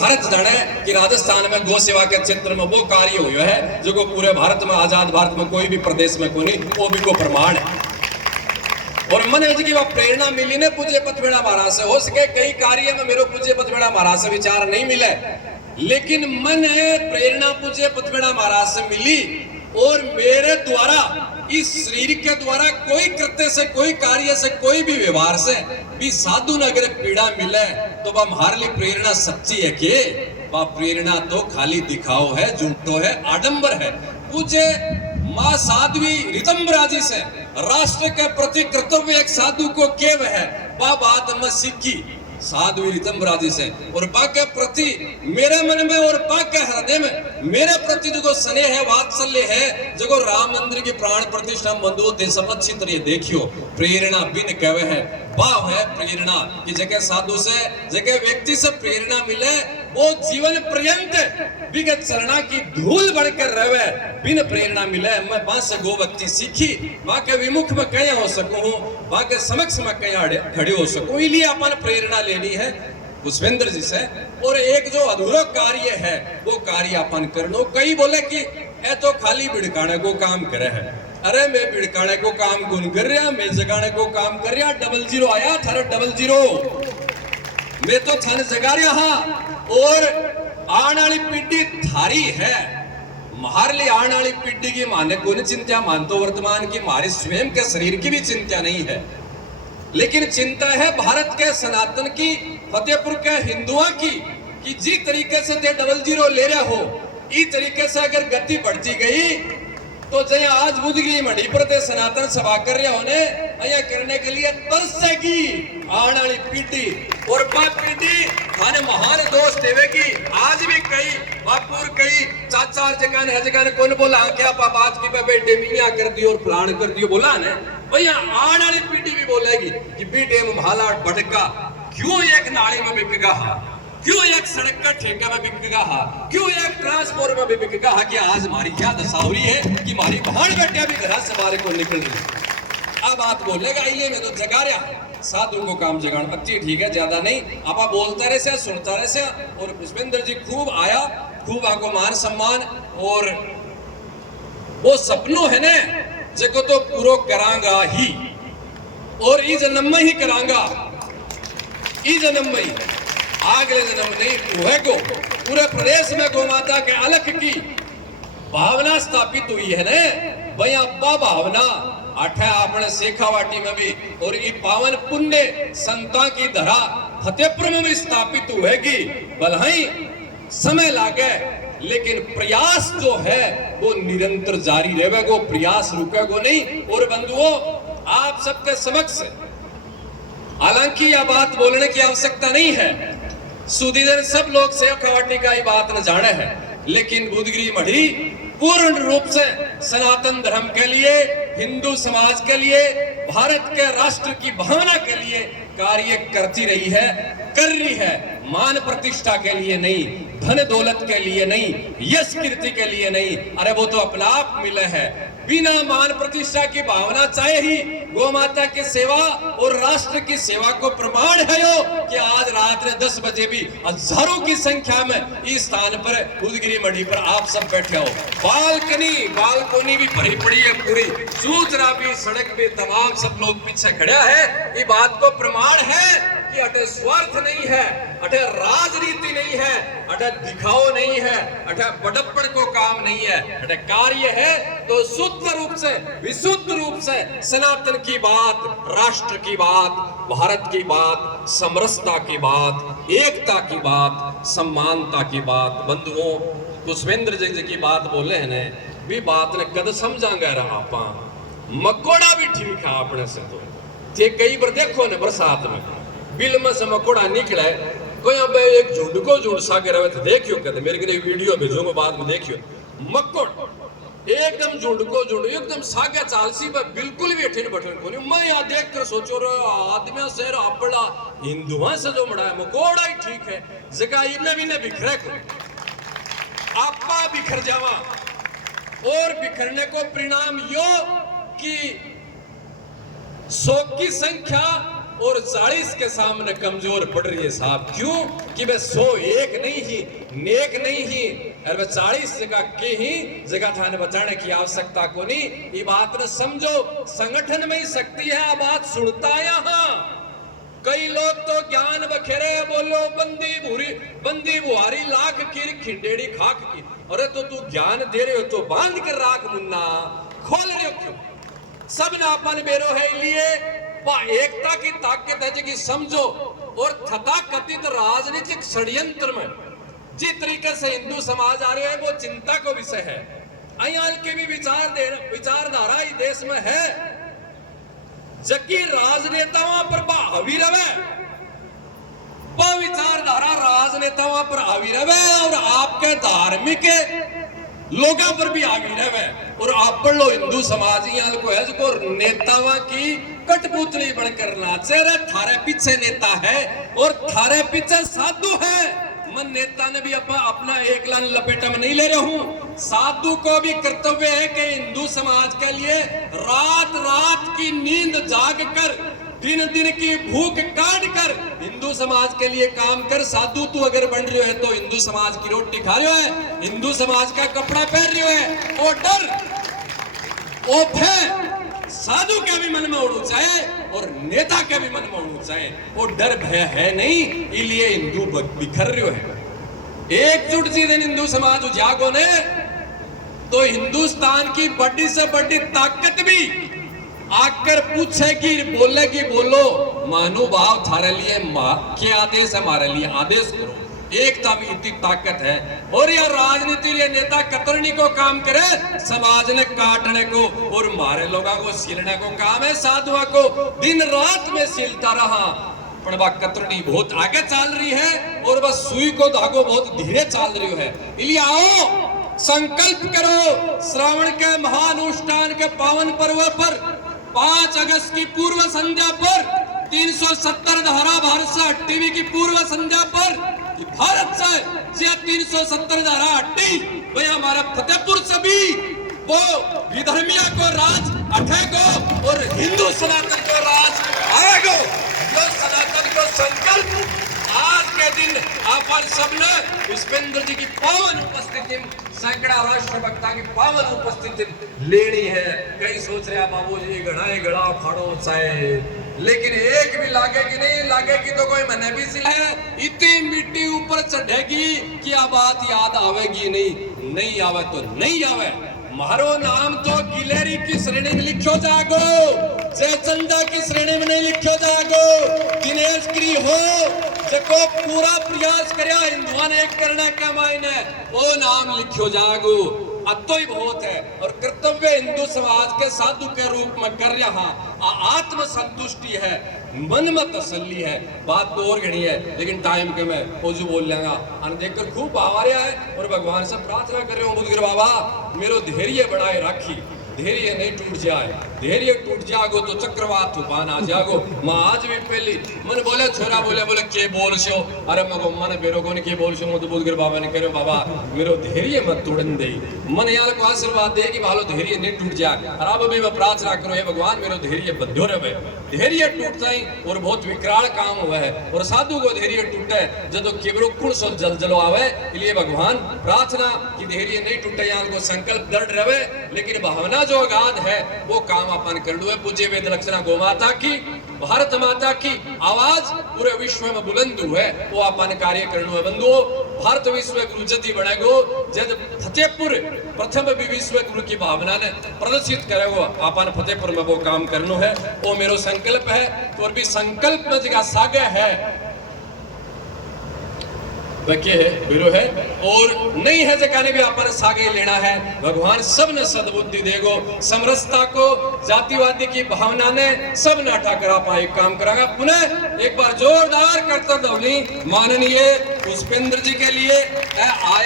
भारत जाने कि राजस्थान में गौ सेवा के क्षेत्र में वो कार्य हुआ है जो को पूरे भारत में, आजाद भारत में कोई भी प्रदेश में कोई नहीं, वो भी को प्रमाण है। और मन की वह प्रेरणा मिली ने पूज्य पथवेड़ा महाराज से। हो सके कई कार्य में मेरे पूज्य पथवेड़ा महाराज से विचार नहीं मिले, लेकिन मन प्रेरणा पूज्य पथवेड़ा महाराज से मिली और मेरे द्वारा इस शरीर के द्वारा कोई कृत्य से, कोई कार्य से, कोई भी व्यवहार से भी साधु ने अगर पीड़ा मिले तो वह हमारे लिए प्रेरणा सच्ची है कि वह प्रेरणा तो खाली दिखाओ है, झूठो है, आडंबर है। पूज्य मां साध्वी ऋतंबरा जी से राष्ट्र के प्रति कर्तव्य एक साधु को केव है, वह बात मैं सीखी साध्वी ऋतंबरा जी से। और बा के प्रति मेरे मन में और बा के हृदय में मेरे प्रति जो स्नेह है, वात्सल्य है, जो राम मंदिर की प्राण प्रतिष्ठा मंदोत है, सब अच्छी तरह देखियो। प्रेरणा बिन कहे है वाह है प्रेरणा कि जगह साधु से, जगह व्यक्ति से प्रेरणा मिले वो जीवन पर्यंत विगत चरणा की धूल बढ़कर रहे। बिन प्रेरणा मिले मैं वहां से गोभक्ति सीखी, वहां के विमुख में कहीं हो सकूं, वहां के समक्ष में कहीं खड़े हो सकूं। इसलिए अपन प्रेरणा लेनी है पुष्पेंद्र जी से। और एक जो अधूरा कार्य है वो कार्य अपन कर लो। कई बोले कि ये तो खाली भिड़काने को काम करे है। अरे मैं भिड़काने को काम कौन कर रहा, मैं जगाने को काम कर रहा। 00 आया थारा 00 मैं तो थाने जगा रहा और आने वाली पीढ़ी थारी है। हमारे लिए आने वाली पीढ़ी की माने कौन चिंता मानतो वर्तमान की, हमारे स्वयं के शरीर की भी चिंता नहीं है, लेकिन चिंता है भारत के सनातन की, फतेहपुर के हिंदुओं की कि जिस तरीके से ते 00 ले रहे हो, इस तरीके से अगर गति बढ़ती गई तो जय आज बुधगिरी मंडी पर ते सनातन सभा कर रहे होने यहाँ करने के लिए तरसेगी आने वाली पीढ़ी। और वह पीढ़ी थाने महान दोष देवेगी। आज भी कई बापुर कई चाचा जगह कौन बोला क्या बात की बेटे मियाँ कर दियो और फलान कर दियो बोला ने भैया। आने वाली पीढ़ी भी बोलेगी कि बेटे में भाला भटका, क्यों एक नाली में बिकेगा, क्यों एक सड़क का ठेका में बिकेगा, क्यों एक ट्रांसपोर्ट में भी बिकेगा कि आज हमारी क्या दशा हो रही है कि हमारी बहन बेटिया भी घर से बाहर को निकल रही है। अब बात बोलेगा ये मैं तो जगा रहा साधु को काम जगाना अच्छी ठीक है, ज्यादा नहीं आप बोलते रहे से, सुनता रहे से। और पुष्पेंद्र जी खूब आया, खूब आपको मान सम्मान और वो सपनों है ना जगह तो पूरा करांगा ही और इस जन्म में ही करांगा, इस जन्म में ही, अगले जन्म नहीं हुए को। पूरे प्रदेश में गौ माता के अलख की भावना स्थापित हुई है ना भाई। अब्बा भावना अठे अपने शेखावाटी में भी और ये पावन पुण्य संता की धरा फतेहपुर में भी स्थापित हुएगी। भलाई समय लागे लेकिन प्रयास जो है वो निरंतर जारी रहेगा, प्रयास रुकेगा नहीं। और बंधुओं आप सबके समक्ष हालांकि यह बात बोलने की आवश्यकता नहीं है, सुधीधर सब लोग शेखावाटी का ये बात न जाने है, लेकिन बुधगिरी मढ़ी पूर्ण रूप से सनातन धर्म के लिए, हिंदू समाज के लिए, भारत के राष्ट्र की भावना के लिए कार्य करती रही है, कर रही है। मान प्रतिष्ठा के लिए नहीं, धन दौलत के लिए नहीं, यश कीर्ति के लिए नहीं, अरे वो तो अपना आप मिले है। बिना मान प्रतिष्ठा की भावना चाहे ही गौ माता की सेवा और राष्ट्र की सेवा को प्रमाण है यो कि आज रात 10 बजे भी हजारों की संख्या में इस स्थान पर बुधगिरी मंडी पर आप सब बैठे हो। बालकोनी भी भरी पड़ी है पूरी, सूचना भी सड़क पे तमाम सब लोग पीछे खड़ा है। ये बात को प्रमाण है कि अटे स्वार्थ नहीं है, अटे राजनीति नहीं है, अटे दिखाओ नहीं है, अटे बड़प्पन को काम नहीं है, अटे कार्य है तो शुद्ध रूप से, विशुद्ध रूप से सनातन की बात, राष्ट्र की बात, भारत की बात, समरसता की बात, एकता की बात, सम्मानता की बात। बंधुओं पुष्पेंद्र जी की बात बोले हैं ने भी बात ने कद समझांगे रहा पा मकोड़ा भी ठीक है अपने से तो ये कई बार देखो ने बरसात में बिल में से मकोड़ा निकले कोई अब एक झुंड को झुंड सागे रहे तो देखियो कहते मेरे के वीडियो भेजूंगा बाद में देखियो मकोड़ एकदम झुंड को झुंड एकदम सागे चालसी पर बिल्कुल भी अठिन बठन को नहीं। मैं यहाँ देख कर सोचो रहा आदमी से अपना हिंदुआ से जो मड़ा है मकोड़ा ही ठीक है, जगह इन्हें भी ने बिखरे को आपा बिखर जावा। और बिखरने को परिणाम यो कि 100 की संख्या और 40 के सामने कमजोर पड़ रही है साहब। क्यों कि वे 101 नहीं ही, नेक नहीं ही, और वे 40 जगह के ही जगह थाने बचाने की आवश्यकता को नहीं। ये बात न समझो, संगठन में ही शक्ति है। बात सुनता यहाँ कई लोग तो ज्ञान बखेरे बोलो बंदी बुहारी लाख की खिंडेड़ी खाक की। अरे तो तू ज्ञान दे रहे हो तो बांध कर राख मुन्ना, खोल रहे हो क्यों? सब ना अपन बेरो है लिए एकता की ताकत है जी समझो। और तथाकथित राजनीतिक षड्यंत्र में जिस तरीके से हिंदू समाज आ रहे हैं वो चिंता को विषय है। अयाल के भी विचारधारा इस देश में है जबकि राजनेताओं पर हावी रहे, वह विचारधारा राजनेताओं पर हावी रहे और आपके धार्मिक लोगों पर भी हावी रहे। और आप पर लो हिंदू समाज को है जो नेताओं की कठपुतली बनकर नाचे रे। थारे पीछे नेता है और थारे पीछे साधु है। मन नेता ने भी अपना एक लाइन लपेटा में नहीं ले रहा हूं। साधु को भी कर्तव्य है कि हिंदू समाज के लिए रात रात की नींद जाग कर, दिन दिन की भूख काट कर हिंदू समाज के लिए काम कर। साधु तू अगर बन रहे है तो हिंदू समाज की रोटी खा रहे है, हिंदू समाज का कपड़ा पहन रहे है। वो डर वो भय साधु के भी मन में उड़ू चाहे और नेता के भी मन में उड़ू चाहे, वो डर भय है नहीं। इसलिए हिंदू बिखर रहे है। एकजुट जी दिन हिंदू समाज उजागो ने तो हिंदुस्तान की बड़ी से बड़ी ताकत भी आकर पूछेगी बोलेगी बोलो महानुभाव थारे लिए के आदेश है, हमारे लिए आदेश करो। एकता में इतनी ताकत है। और यह राजनीति लिए नेता कतरनी को काम करे, समाज ने काटने को और मारे लोगों को सीलने को काम है। साधुआ को दिन रात में सीलता रहा पर वह कतरनी बहुत आगे चल रही है और वह सुई को धागो बहुत धीरे चल रही है। इसलिए आओ संकल्प करो श्रावण के महानुष्ठान के पावन पर्व पर 5 अगस्त की पूर्व संध्या पर 370 धारा भारत से टीवी की पूर्व संध्या पर भारत से 370 धारा हट्टी भाई हमारा फतेहपुर से भी वो विधर्मिया को राज अठेगो और हिंदू सनातन को राज आएगो। जो सनातन को संकल्प आज के दिन अपन सबने पुष्पेंद्र जी की पावन उपस्थिति, सैकड़ा राष्ट्रभक्ता की पावन उपस्थिति लेनी है। कई सोच रहे बाबू जी गड़ा खड़ो चाहे, लेकिन एक भी लागेगी नहीं, लागेगी तो कोई मने भी सी है। इतनी मिट्टी ऊपर चढ़ेगी कि आ बात याद आवेगी नहीं आवे तो नहीं आवे। मारो नाम तो गिलेरी की श्रेणी में लिखो जागो, जयचंदा की श्रेणी में नहीं लिखो जागो। दिनेश गिरी हो जको पूरा प्रयास करया हिंदुआ ने एक करने का मायने वो नाम लिखो जागो। अतो ही बहुत है और कर्तव्य हिंदू समाज के साधु के रूप में कर रहा। आत्म संतुष्टि है, मन में तसल्ली है। बात तो और घनी है लेकिन टाइम के मैं ओजू बोल लेगा। देखकर खूब भाव आ रहा है और भगवान से प्रार्थना कर रहे हो बुद्धगिर बाबा मेरो धैर्य बढ़ाए राखी, धैर्य नहीं टूट जाए। धैर्य टूट जागो तो चक्रवात तूफान आ जागो। मां आज भी पहली मन बोले छोरा बोले के बोल छो। अरे मगो मन बेरो को के बोल छो मत बुद्धगिर बाबा ने कहो बाबा मेरो धैर्य मत तोड़न दे। मन यार को आशीर्वाद दे कि भालो धैर्य नहीं टूट जाए। और अब भी मैं प्रार्थना करो हे भगवान मेरो धैर्य बंधो रहे। धैर्य टूट जाए और बहुत विकराल काम हुआ है और साधु को धैर्य टूटे जब केवरो कुण सो जल आवे। इसलिए भगवान प्रार्थना कि धैर्य नहीं टूटे, यहाँ को संकल्प दृढ़ रहे लेकिन भावना जो अगाध है वो काम अपन कर लो। पूज्य वेद लक्षणा गौ माता की, भारत माता की आवाज पूरे विश्व में बुलंद है वो अपन कार्य कर लो। बंधुओं भारत विश्व गुरु जति बनेगो जब फतेहपुर प्रथम विश्व गुरु की भावना ने प्रदर्शित करेगो अपन फतेहपुर में वो काम करनो है। वो मेरो संकल्प है तो और भी संकल्प में जगह सागे है बिरो है और नहीं है जगह भी अपन सागे लेना है। भगवान सब ने सद्बुद्धि देगो, समरसता को जातिवादी की भावना ने सब ने हटा कर आप एक काम करागा। पुनः एक बार जोरदार करतब ध्वनि माननीय पुष्पेंद्र जी के लिए आए।